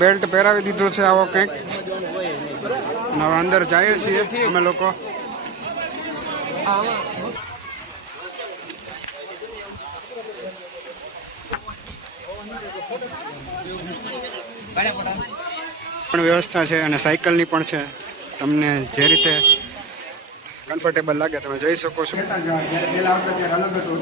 Belt પહેરાવી દીધું છે આવો કંઈક. હવે અંદર જઈએ છીએ અમે લોકો. પણ વ્યવસ્થા છે અને સાયકલની પણ છે. તમને જે રીતે કમ્ફર્ટેબલ લાગે તમે જઈ શકો છો. પહેલા આવતા ત્યારે અલગ હતું.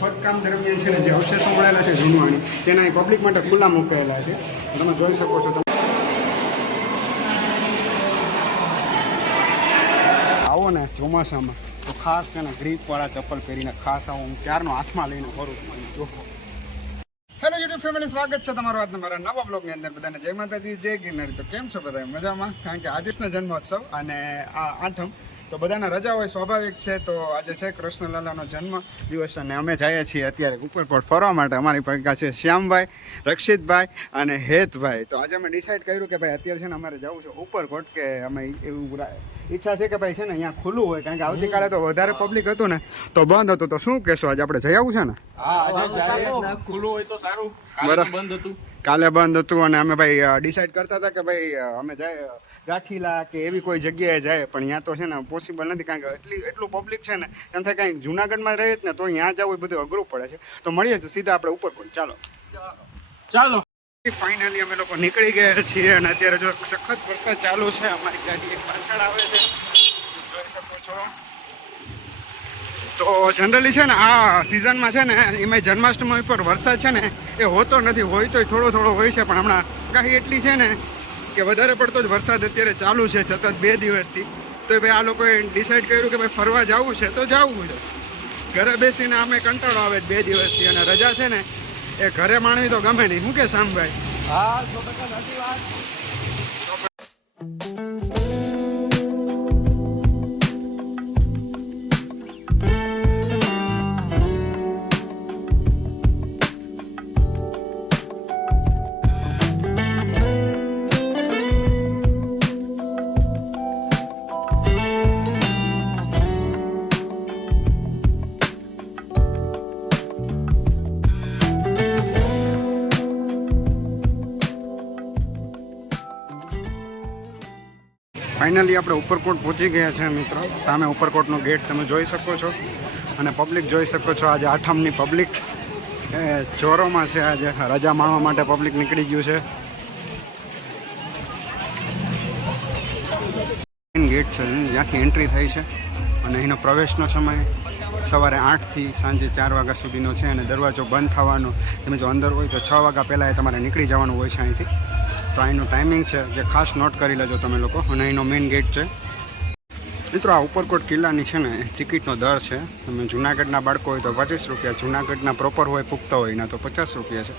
ખોદકામ દરમિયાન છે ને જે અવશેષો મળેલા છે જૂનવાણી તેના પબ્લિક માટે ખુલ્લા મૂકેલા છે. તમે જોઈ શકો છો. આવો ને ચોમાસામાં તો ખાસ છે ને ગ્રીપવાળા ચપ્પલ પહેરીને ખાસ આવો. હું ક્યારનો હાથમાં લઈને ફરું છું. હેલો યુટ્યુબ ફેમિલી, સ્વાગત છે તમારું આજના મારા નવા બ્લોગની અંદર. બધાને જય માતાજી, જય ગિરનારી. તો કેમ છો બધા? મજામાં? કારણ કે આજે કૃષ્ણ જન્મોત્સવ અને આ આઠમ તો બધાના રજા હોય, સ્વાભાવિક છે. તો આજે છે કૃષ્ણલાલાનો જન્મ દિવસ અને અમે જઈએ છીએ અત્યારે ઉપરકોટ ફરવા માટે. અમારી પાસે છે શ્યામભાઈ, રક્ષિતભાઈ અને હેતભાઈ. તો આજે અમે ડિસાઈડ કર્યું કે ભાઈ અત્યારે છે ને અમારે જવું છે ઉપરકોટ. કે અમે એવું ઈચ્છા છે કે ભાઈ છે ને અહીંયા ખુલ્લું હોય, કારણ કે આવતીકાલે તો વધારે પબ્લિક હતું ને તો બંધ હતું. તો શું કહેશો, આજે આપણે જઈ આવું છે ને? ખુલ્લું હોય તો સારું. કાલે બંધ હતું અને અમે ભાઈ ડિસાઈડ કરતા હતા કે ભાઈ અમે જાય ગાંઠીલા કે એવી કોઈ જગ્યાએ જાય, પણ ત્યાં તો છે ને પોસિબલ નથી. કારણ કે એટલું પબ્લિક છે ને એમ થાય કાંઈ જુનાગઢમાં રહીએ જ ને તો ત્યાં જવું એ બધું અઘરું પડે છે. તો મળીએ તો સીધા આપણે ઉપરકોટ. ચાલો. ફાઇનલી અમે લોકો નીકળી ગયા છીએ અને અત્યારે જો સખત વરસાદ ચાલુ છે. અમારી ગાડી પાછળ આવે છે, જોઈ શકો છો. તો જનરલી છે ને આ સિઝનમાં છે ને એમાં જન્માષ્ટમી પર વરસાદ છે ને એ હોતો નથી. હોય તો થોડો હોય છે, પણ હમણાં આગાહી એટલી છે ને કે વધારે પડતો જ વરસાદ અત્યારે ચાલુ છે સતત 2 દિવસથી. તો ભાઈ આ લોકોએ ડિસાઈડ કર્યું કે ભાઈ ફરવા જવું છે તો જવું છે. ઘરે બેસીને અમે કંટાળો આવે 2 દિવસથી અને રજા છે ને એ ઘરે માણવી તો ગમે નહીં. શું કે શામભાઈ? હા, 100% સાચી વાત. ફાઇનલી આપણે ઉપરકોટ પહોંચી ગયા છે મિત્રો. સામે ઉપરકોટનો ગેટ તમે જોઈ શકો છો અને પબ્લિક જોઈ શકો છો. આજે આઠમની પબ્લિક ચોરોમાં છે. આજે રજા માણવા માટે પબ્લિક નીકળી ગયું છે. મેઇન ગેટ છે જ્યાંથી એન્ટ્રી થઈ છે અને અહીંનો પ્રવેશનો સમય સવારે 8થી સાંજે 4 વાગ્યા સુધીનો છે અને દરવાજો બંધ થવાનો. તમે જો અંદર હોય તો 6 વાગ્યા પહેલાં એ તમારે નીકળી જવાનું હોય છે અહીંથી. તો અહીંનું ટાઈમિંગ છે જે ખાસ નોટ કરી લેજો તમે લોકો. અને અહીંનો મેઇન ગેટ છે મિત્રો. આ ઉપરકોટ કિલ્લાની છે ને ટિકિટનો દર છે. તમે જુનાગઢના બાળકો હોય તો 25 રૂપિયા, જુનાગઢના પ્રોપર હોય પુખ્ત હોયના તો 50 રૂપિયા છે.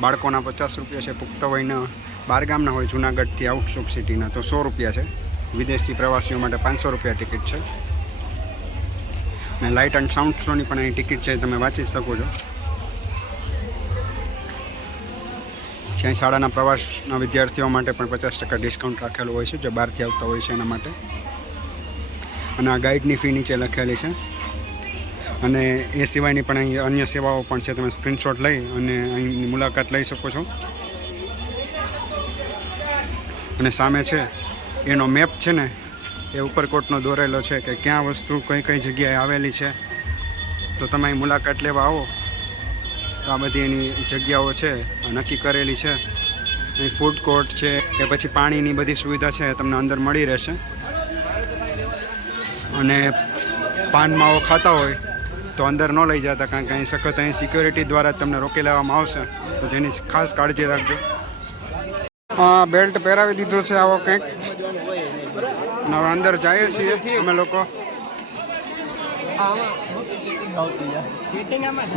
બાળકોના 50 રૂપિયા છે, પુખ્ત હોયના બહારગામના હોય જુનાગઢથી આઉટ ઓફ સિટીના તો 100 રૂપિયા છે. વિદેશી પ્રવાસીઓ માટે 500 રૂપિયા ટિકિટ છે. અને લાઇટ એન્ડ સાઉન્ડ શોની પણ અહીં ટિકિટ છે, તમે વાંચી શકો છો. જ્યાં શાળાના પ્રવાસના વિદ્યાર્થીઓ માટે પણ 50% ડિસ્કાઉન્ટ રાખેલું હોય છે, જે બહારથી આવતા હોય છે એના માટે. અને આ ગાઈડની ફી નીચે લખેલી છે. અને એ સિવાયની પણ અહીં અન્ય સેવાઓ પણ છે. તમે સ્ક્રીનશોટ લઈ અને અહીંની મુલાકાત લઈ શકો છો. અને સામે છે એનો મેપ છે ને એ ઉપરકોટનો દોરેલો છે કે ક્યાં વસ્તુ કઈ જગ્યાએ આવેલી છે. તો તમે અહીં મુલાકાત લેવા આવો તો આ બધી એની જગ્યાઓ છે નક્કી કરેલી છે. અહીં ફૂડ કોર્ટ છે કે પછી પાણીની બધી સુવિધા છે તમને અંદર મળી રહેશે. અને પાન માવો ખાતા હોય તો અંદર ન લઈ જતા, કારણ કે અહીં સખત અહીં સિક્યોરિટી દ્વારા તમને રોકી લેવામાં આવશે. તો જેની ખાસ કાળજી રાખજો. બેલ્ટ પહેરાવી દીધું છે આવો કંઈક. હવે અંદર જઈએ છીએ અમે લોકો.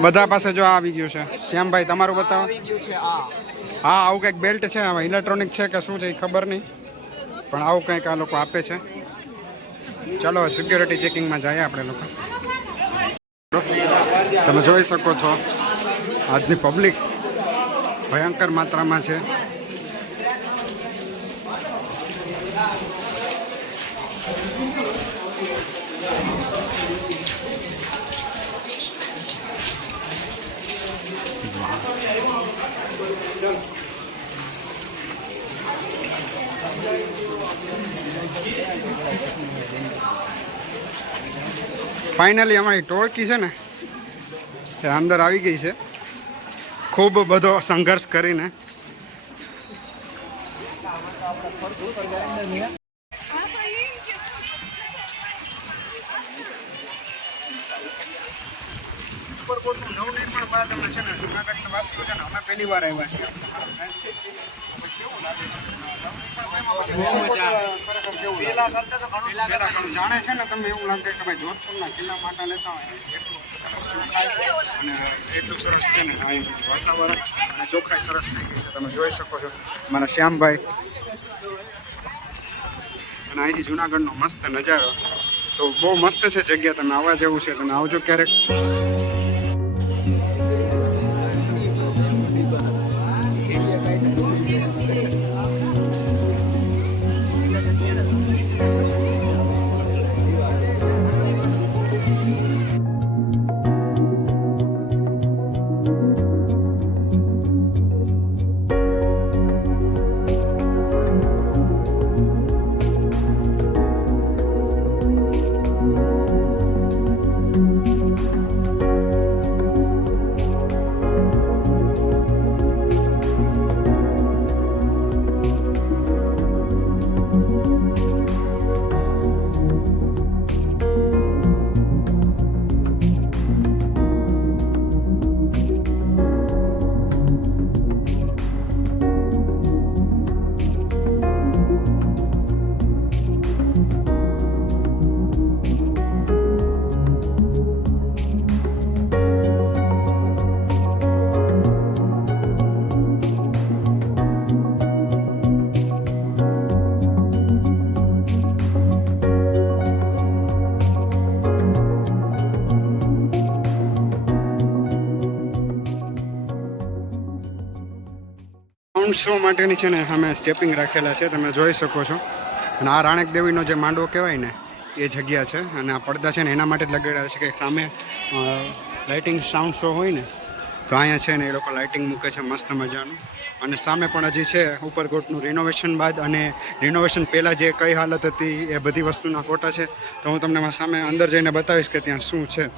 બધા પાસે જો આવી ગયું છે. શ્યામભાઈ તમારું બતાવો. હા, આવું કંઈક બેલ્ટ છે. હવે ઇલેક્ટ્રોનિક છે કે શું છે એ ખબર નહીં, પણ આવું કંઈક આ લોકો આપે છે. ચાલો સિક્યોરિટી ચેકિંગમાં જઈએ આપણે લોકો. તમે જોઈ શકો છો આજની પબ્લિક ભયંકર માત્રામાં છે. ફાઇનલી અમારી ટોળકી છે ને એ અંદર આવી ગઈ છે, ખૂબ બધો સંઘર્ષ કરીને. ઉપરકોટનું નવનિર્માણ બાદ અમે છે ને જૂનાગઢના વાસીઓ છે ને અમે પહેલી વાર આવ્યા છીએ. કેવું લાગે છે? પેલા ઘણું જાણે છે ને તમે, એવું લાગે કે ભાઈ જોધપુરના કિલ્લા માટે લેતા હોય એટલું સરસ ચોખાઈ અને એટલું સરસ છે ને અહીં વાતાવરણ અને ચોખાઈ સરસ થઈ ગઈ છે. તમે જોઈ શકો છો મારા શ્યામભાઈ. અને અહીંથી જૂનાગઢનો મસ્ત નજારો તો બહુ મસ્ત છે જગ્યા. તમે આવવા જેવું છે, તમે આવજો ક્યારેક. શો માટેની છે ને અમે સ્ટેપિંગ રાખેલા છે, તમે જોઈ શકો છો. અને આ રાણક દેવીનો જે માંડવો કહેવાય ને એ જગ્યા છે. અને આ પડદા છે ને એના માટે જ લગાડ્યા છે કે સામે લાઇટિંગ સાઉન્ડ શો હોય ને તો અહીંયા છે ને એ લોકો લાઇટિંગ મૂકે છે મસ્ત મજાનું. અને સામે પણ હજી છે ઉપરકોટનું રિનોવેશન બાદ અને રિનોવેશન પહેલાં જે કઈ હાલત હતી એ બધી વસ્તુના ફોટા છે. તો હું તમને સામે અંદર જઈને બતાવીશ કે ત્યાં શું છે.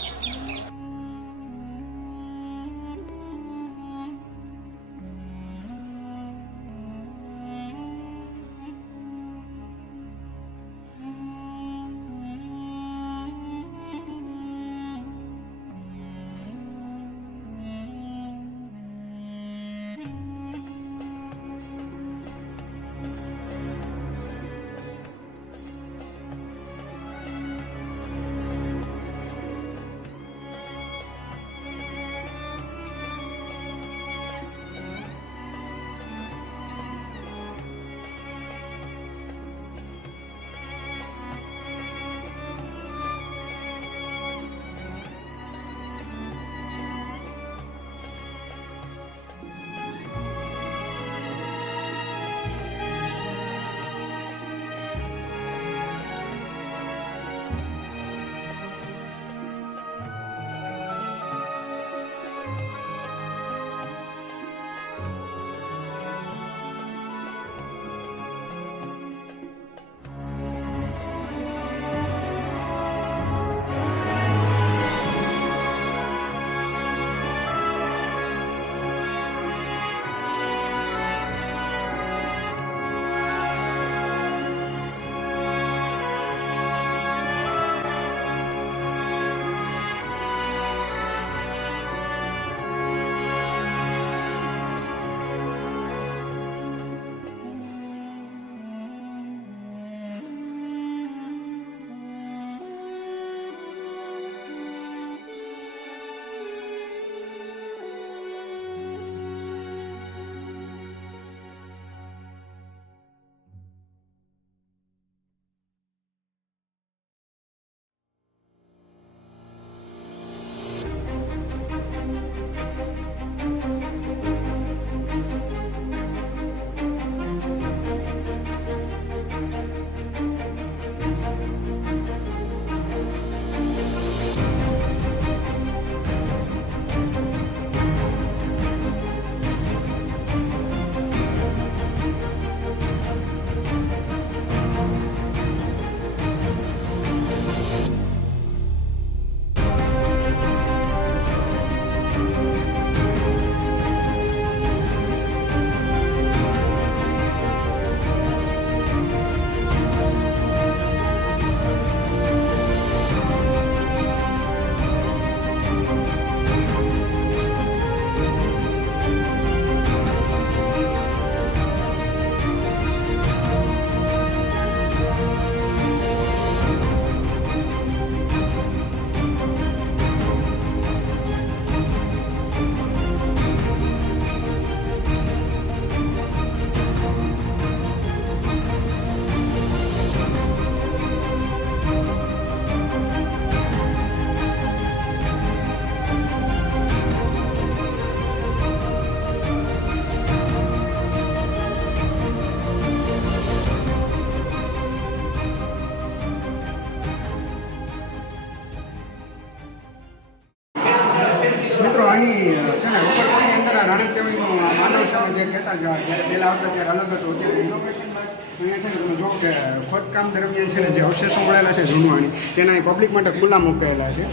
તમે જે કહેતા જ્યારે પહેલાં આવતા ત્યારે અલગ હતું અત્યારે રિનોવેશન બાદ અહીંયા છે ને તમે જો કે ખોદકામ દરમિયાન છે ને જે અવશેષો મળેલા છે જૂનવાણી તેના પબ્લિક માટે ખુલ્લા મૂકેલા છે.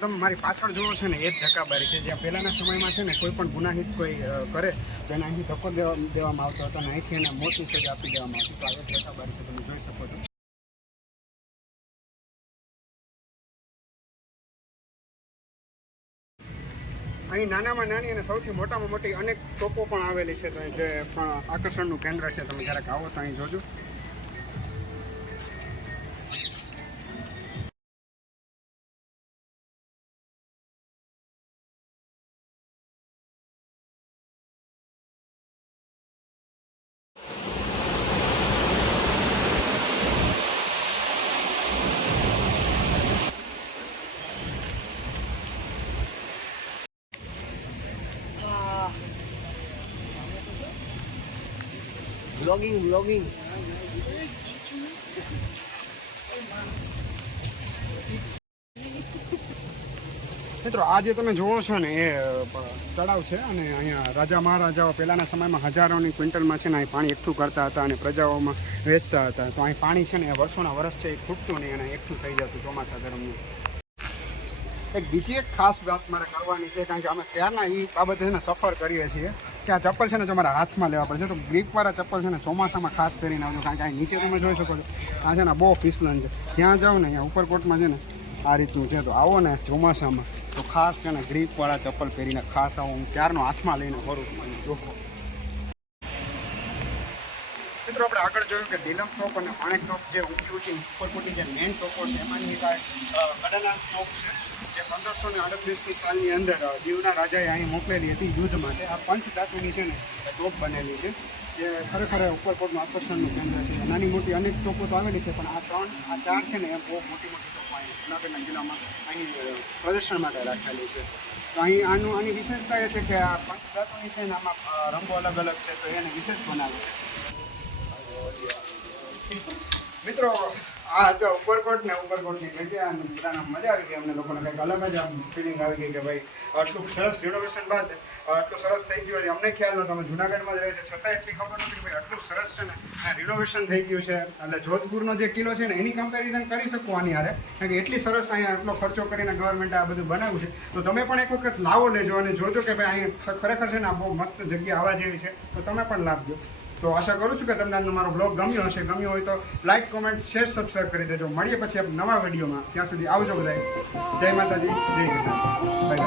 તમે મારી પાછળ જોવો છો ને એ જ ધક્કાબારી છે. જ્યાં પહેલાંના સમયમાં છે ને કોઈ પણ ગુનાહિત કોઈ કરે તો એને અહીંથી ધક્કો દેવામાં આવતો હતો અને અહીંથી એને મોટી સજા આપી દેવામાં આવતી. તો આ એક ધક્કાબારી છે, તમે જોઈ શકો છો. અહીં નાનામાં નાની અને સૌથી મોટામાં મોટી અનેક તોપો પણ આવેલી છે, તો જે પણ આકર્ષણનું કેન્દ્ર છે. તમે જરાક આવો તો અહીં જોજો. Vlogging. મિત્રો આ જે તમે જોવો છો ને એ તળાવ છે અને અહીંયા રાજા મહારાજાઓ પહેલાંના સમયમાં હજારોની ક્વિન્ટલમાં છે ને અહીં પાણી એકઠું કરતા હતા અને પ્રજાઓમાં વેચતા હતા. તો અહીં પાણી છે ને એ વર્ષોના વર્ષ છે એ ખૂટતું નહીં અને એકઠું થઈ જતું ચોમાસા દરમિયાન. બીજી એક ખાસ વાત મારે કરવાની છે, કારણ કે અમે ત્યારના એ બાબતે છે ને સફર કરીએ છીએ કે આ ચપ્પલ છે ને જો મારા હાથમાં લેવા પડશે. તો ગ્રીપવાળા ચપ્પલ છે ને ચોમાસામાં ખાસ પહેરીને આવજો, કારણ કે અહીં નીચે તમે જોઈ શકો છો આ છે ને બહુ ફિસલન છે. ત્યાં જાઓ ને અહીંયા ઉપરકોટમાં છે ને આ રીતનું છે. તો આવો ને ચોમાસામાં તો ખાસ છે ને ગ્રીપવાળા ચપ્પલ પહેરીને ખાસ આવો. હું ક્યારનો હાથમાં લઈને ફરું છું અને જોખો મિત્રો. આપણે આગળ જોયું કે ઢીલમ ટોપ અને માણેક ટોપ જે ઊંચી ઊંચી ઉપરકોટની જે મેઇન ટોપો છે એમાંની એક કડાના ટોપ છે જે 1538ની સાલની અંદર દીવના રાજાએ અહીં મોકલેલી હતી યુદ્ધ માટે. આ પંચધાતુની છે ને એ ટોપ બનેલી છે જે ખરેખર ઉપરકોટનું આકર્ષણનું કેન્દ્ર છે. નાની મોટી અનેક ટોપો તો આવેલી છે પણ આ ચાર છે ને એ બહુ મોટી મોટી ટોપો અહીં જૂનાગઢના જિલ્લામાં અહીં પ્રદર્શન માટે રાખેલી છે. તો અહીં આની વિશેષતા એ છે કે આ પંચધાતુની છે ને આમાં રંગો અલગ અલગ છે તો એને વિશેષ બનાવે છે. મિત્રો આ હતો ઉપરકોટની જગ્યા બધાને મજા આવી ગઈ. અમને લોકોને કંઈક અલગ જ આમ ફિલિંગ આવી ગઈ કે ભાઈ આટલું સરસ રિનોવેશન બાદ આટલું સરસ થઈ ગયું. અમને ખ્યાલ નહોતો, અમે જૂનાગઢમાં જ રહે છે છતાં એટલી ખબર નથી કે ભાઈ આટલું સરસ છે ને રિનોવેશન થઈ ગયું છે. એટલે જોધપુરનો જે કિલ્લો છે ને એની કમ્પેરિઝન કરી શકું આની હારે, કારણ કે એટલી સરસ અહીંયા આટલો ખર્ચો કરીને ગવર્મેન્ટે આ બધું બનાવ્યું છે. તો તમે પણ એક વખત લાવો લેજો અને જોજો કે ભાઈ અહીંયા ખરેખર છે ને આ બહુ મસ્ત જગ્યા આવવા જેવી છે. તો તમે પણ લાવજો. તો આશા કરું છું કે તમને આજનો મારો બ્લોગ ગમ્યો હશે. ગમ્યો હોય તો લાઇક, કોમેન્ટ, શેર, સબસ્ક્રાઈબ કરી દેજો. મળીએ પછી નવા વિડીયોમાં. ત્યાં સુધી આવજો બધાય. જય માતાજી, જય ગીતા, બાય બાય.